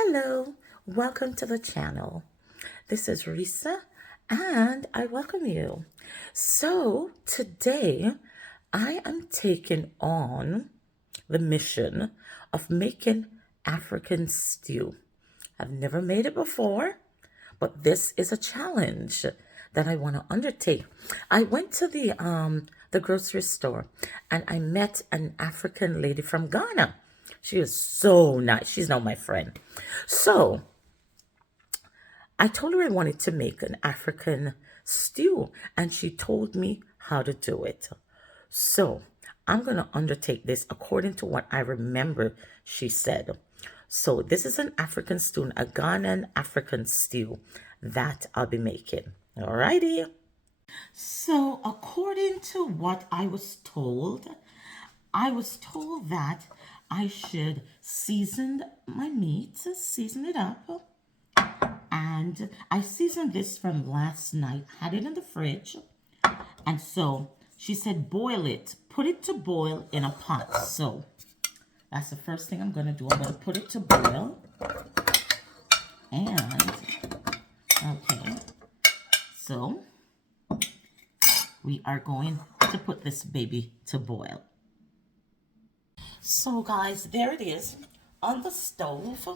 Hello, welcome to the channel. This is Risa and I welcome you. So today I am taking on the mission of making African stew. I've never made it before, but this is a challenge that I want to undertake. I went to the grocery store and I met an African lady from Ghana. She is so nice. She's now my friend. So I told her I wanted to make an African stew, and she told me how to do it. So I'm going to undertake this according to what I remember she said. So this is an African stew, a Ghanaian African stew that I'll be making. Alrighty. So according to what I was told that I should season my meat, season it up. And I seasoned this from last night, had it in the fridge. And so she said, boil it, put it to boil in a pot. So that's the first thing I'm going to do. I'm going to put it to boil. And, okay, so we are going to put this baby to boil. So guys, there it is on the stove.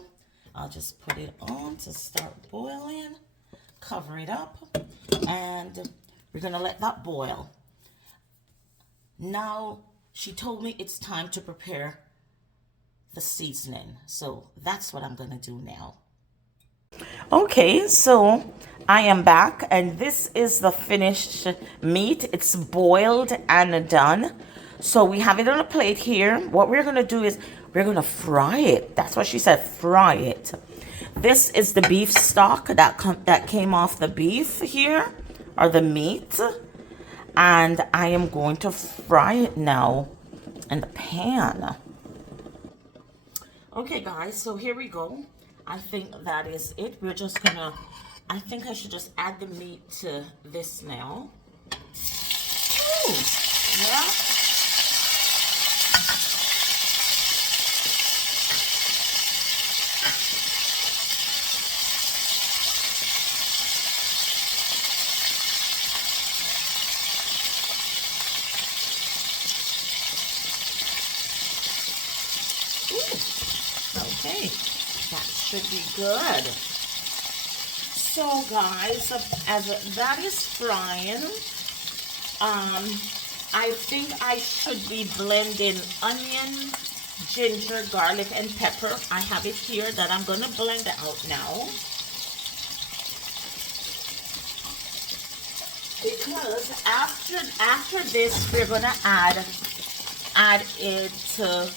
I'll just put it on to start boiling, cover it up, and we're going to let that boil. Now, she told me it's time to prepare the seasoning. So that's what I'm going to do now. Okay, so I am back, and this is the finished meat. It's boiled and done. So we have it on a plate here. What we're going to do is we're going to fry it. That's what she said, fry it. This is the beef stock that came off the beef here, or the meat. And I am going to fry it now in the pan. Okay, guys, so here we go. I think that is it. We're just going to, I think I should just add the meat to this now. Ooh, yeah. Okay, that should be good. So guys, as that is frying, I think I should be blending onion, ginger, garlic, and pepper. I have it here that I'm gonna blend out now. Because after this, we're gonna add it to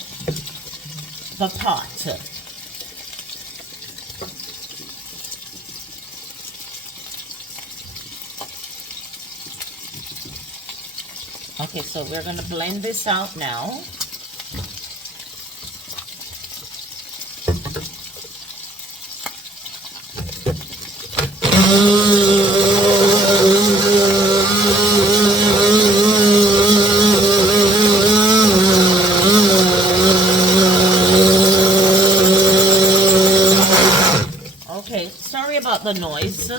the pot. Okay, so we're going to blend this out now. Okay, sorry about the noise.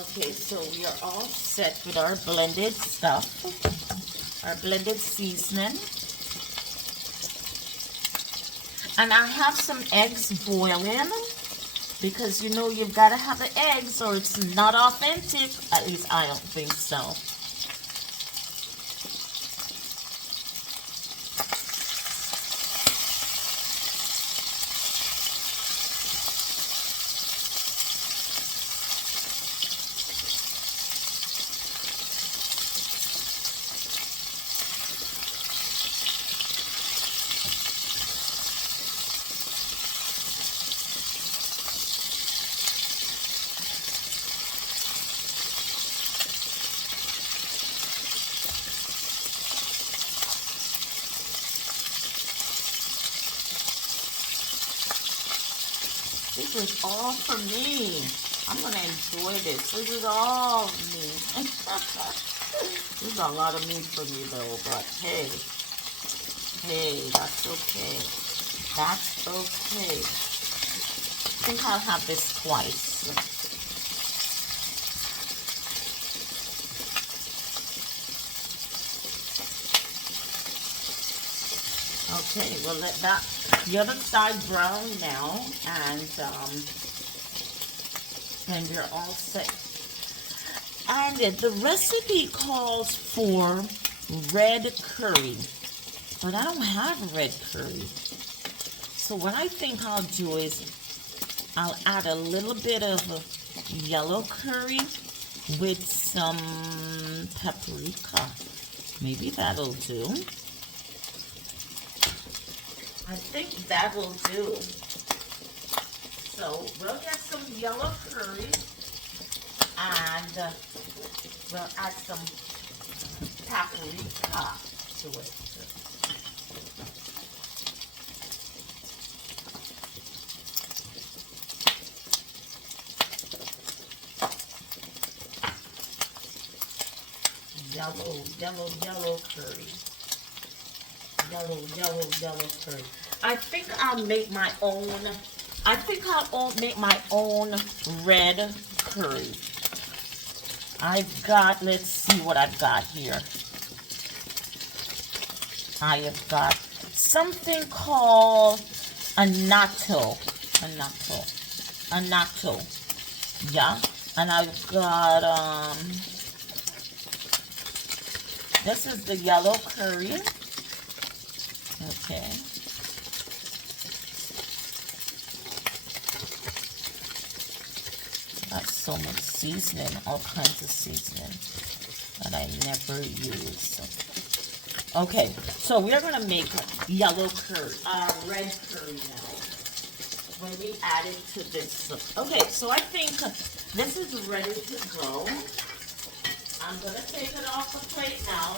Okay, so we are all set with our blended stuff, our blended seasoning. And I have some eggs boiling because you know you've got to have the eggs or it's not authentic. At least I don't think so. This is all for me. I'm going to enjoy this. This is all me. This is a lot of meat for me though, but hey, that's okay. That's okay. think I'll have this twice. Okay, we'll let the other side brown now, and you're all set. And the recipe calls for red curry, but I don't have red curry. So what I think I'll do is I'll add a little bit of yellow curry with some paprika. Maybe that'll do. I think that will do. So we'll get some yellow curry and we'll add some paprika to it. Yellow curry. Yellow curry. I think I'll make my own. I think I'll make my own red curry. I've got, let's see what I've got here. I have got something called annatto. Yeah. And I've got, this is the yellow curry. Okay. Got so much seasoning, all kinds of seasoning that I never use. Okay, so we're gonna make yellow curry, red curry now. When we add it to this. Okay, so I think this is ready to go. I'm gonna take it off the plate now.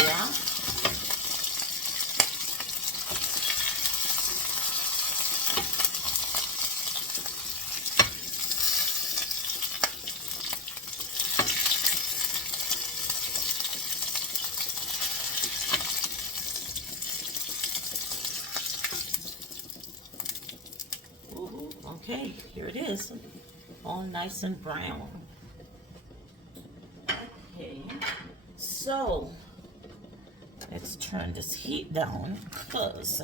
Yeah. Ooh, okay, here it is. All nice and brown. Okay. So let's turn this heat down because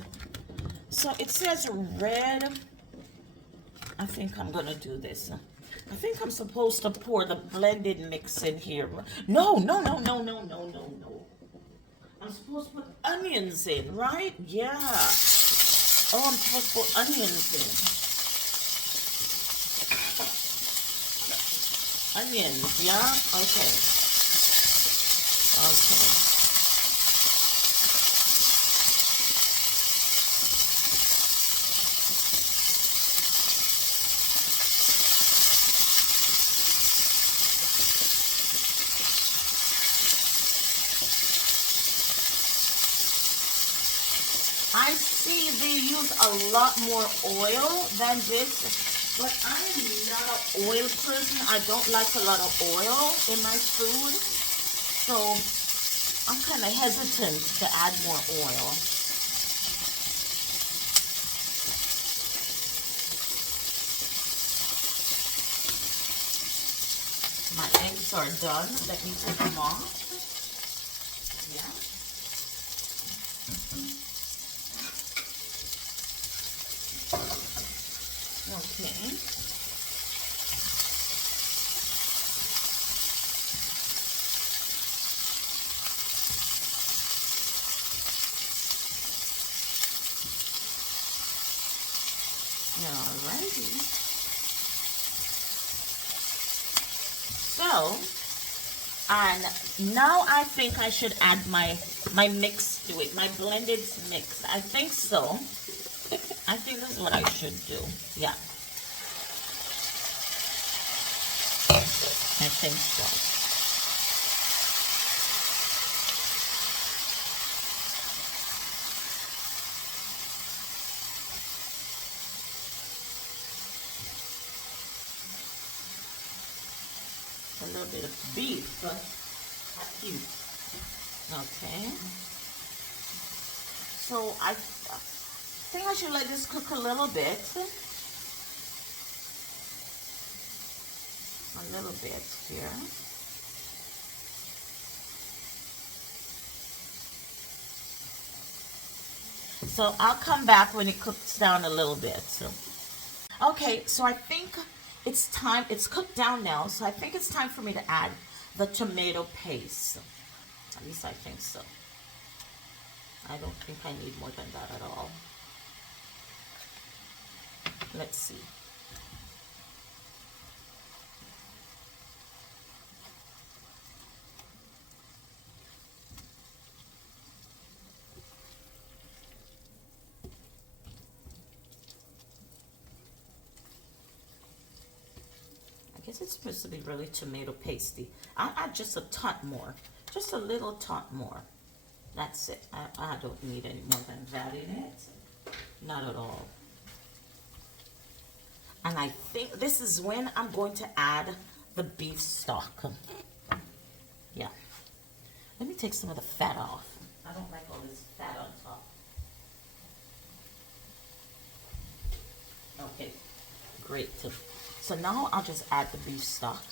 so it says red. I think I'm gonna do this. I think I'm supposed to pour the blended mix in here. No. I'm supposed to put onions in, right? Yeah. Oh, I'm supposed to put onions in. Onions, yeah? Okay. Okay. I see they use a lot more oil than this, but I am not an oil person. I don't like a lot of oil in my food, so I'm kind of hesitant to add more oil. My eggs are done. Let me take them off. Yeah. Okay. Alrighty. So, and now I think I should add my mix to it, my blended mix. I think so. I think this is what I should do. Yeah. I think so. A little bit of beef. Okay. So I think I should let this cook a little bit. A little bit here. So I'll come back when it cooks down a little bit. So, okay, so I think it's time. It's cooked down now, so I think it's time for me to add the tomato paste. At least I think so. I don't think I need more than that at all. Let's see. I guess it's supposed to be really tomato pasty. I'll add just a tot more. Just a little tot more. That's it. I don't need any more than that in it. Not at all. And I think this is when I'm going to add the beef stock. Yeah. Let me take some of the fat off. I don't like all this fat on top. Okay, great. So now I'll just add the beef stock.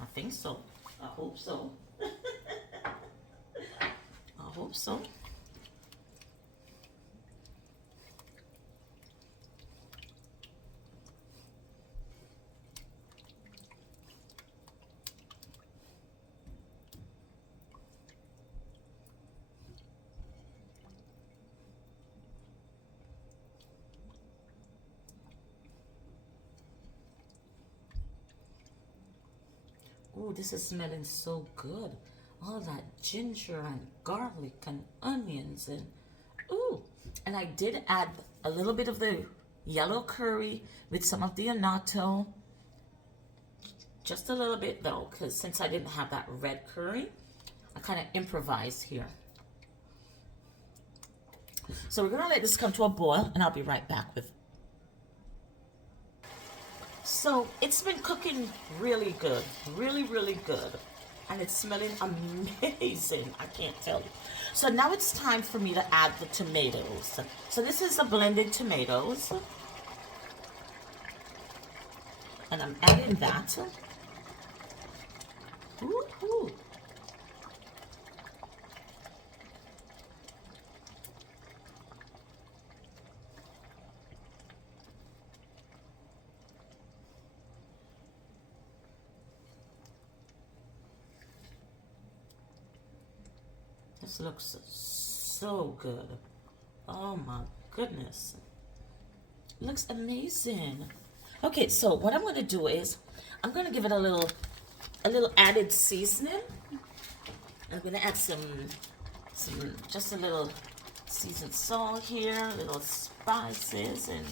I think so. I hope so. I hope so. Ooh, this is smelling so good. All that ginger and garlic and onions and ooh. And I did add a little bit of the yellow curry with some of the annatto. Just a little bit though, because since I didn't have that red curry, I kind of improvised here. So we're gonna let this come to a boil and I'll be right back with. So it's been cooking really good, really good, and it's smelling amazing. I can't tell you. So now it's time for me to add the tomatoes. So this is the blended tomatoes, and I'm adding that. Ooh. This looks so good. Oh my goodness. Looks amazing. Okay, so what I'm going to do is I'm going to give it a little added seasoning. I'm going to add just a little seasoned salt here, little spices and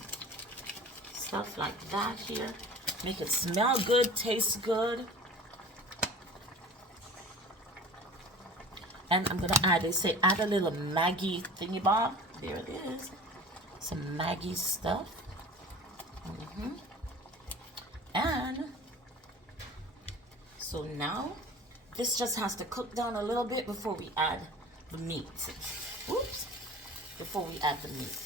stuff like that here. Make it smell good, taste good. And I'm gonna add, they say add a little Maggi thingy bob. There it is. Some Maggi stuff. And so now this just has to cook down a little bit before we add the meat. Oops. Before we add the meat.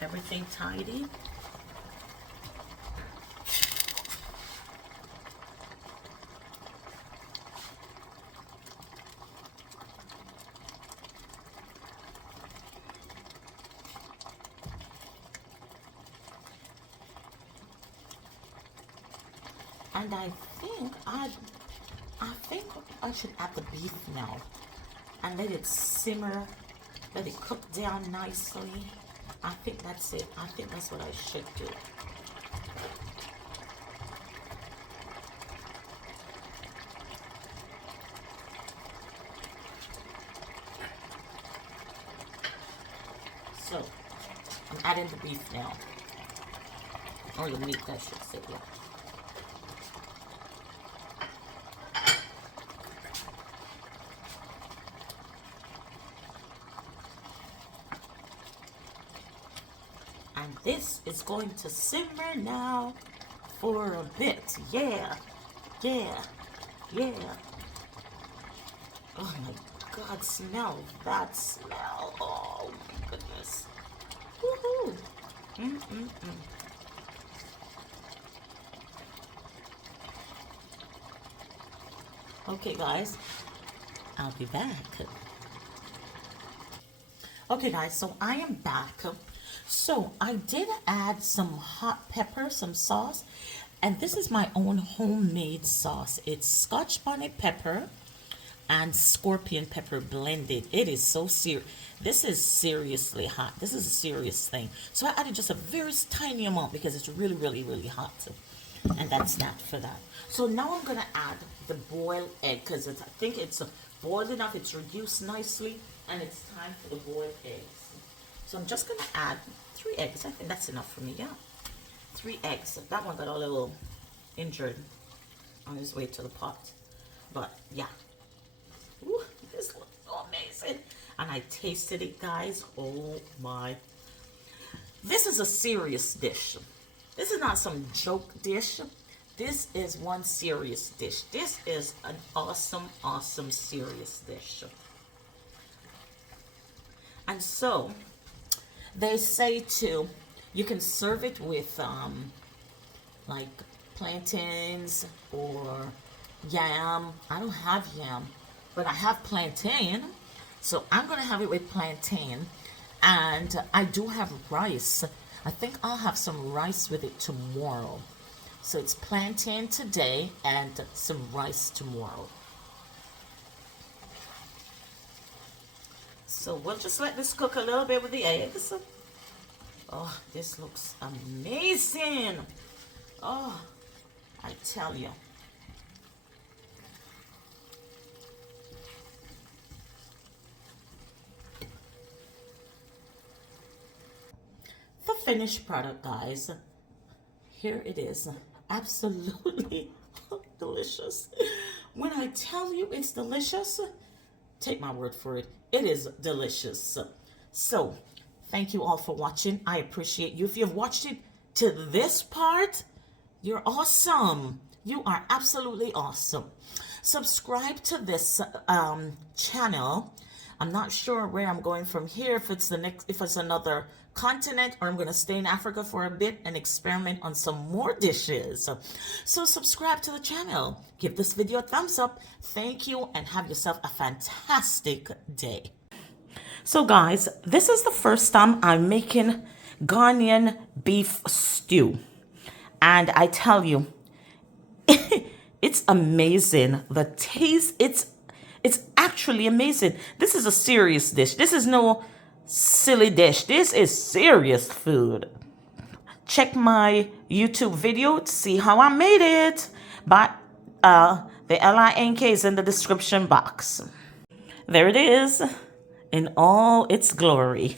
Everything tidy. And I think I should add the beef now and let it simmer, let it cook down nicely. I think that's it. I think that's what I should do. So, I'm adding the beef now. Or the meat, I should say, yeah. And this is going to simmer now for a bit. Yeah, yeah, yeah. Oh my God, smell that smell. Oh my goodness. Woohoo. Mm-mm-mm. Okay, guys, I'll be back. Okay, guys, so I am back. So I did add some hot pepper, some sauce, and this is my own homemade sauce. It's Scotch bonnet pepper and scorpion pepper blended. It is so serious. This is seriously hot. This is a serious thing. So I added just a very tiny amount because it's really, really, really hot. And that's that for that. So now I'm going to add the boiled egg because I think it's boiled enough. It's reduced nicely and it's time for the boiled eggs. So I'm just going to add 3 eggs. I think that's enough for me, yeah. 3 eggs. That one got a little injured on his way to the pot. But yeah. Ooh, this looks so amazing. And I tasted it, guys. Oh my. This is a serious dish. This is not some joke dish. This is one serious dish. This is an awesome, awesome serious dish. And so, they say too, you can serve it with like plantains or yam. I don't have yam, but I have plantain. So I'm going to have it with plantain. And I do have rice. I think I'll have some rice with it tomorrow. So it's plantain today and some rice tomorrow. So we'll just let this cook a little bit with the eggs. Oh, this looks amazing. Oh, I tell you. The finished product, guys. Here it is. Absolutely delicious. When I tell you it's delicious, take my word for it. It is delicious. So, thank you all for watching. I appreciate you. If you've watched it to this part, you're awesome. You are absolutely awesome. Subscribe to this channel. I'm not sure where I'm going from here, if it's another continent, or I'm going to stay in Africa for a bit and experiment on some more dishes. So subscribe to the channel. Give this video a thumbs up. Thank you and have yourself a fantastic day. So guys, this is the first time I'm making Ghanian beef stew. And I tell you, it's amazing. The taste, it's actually amazing. This is a serious dish. This is no silly dish. This is serious food. Check my YouTube video to see how I made it. But the link is in the description box. There it is in all its glory.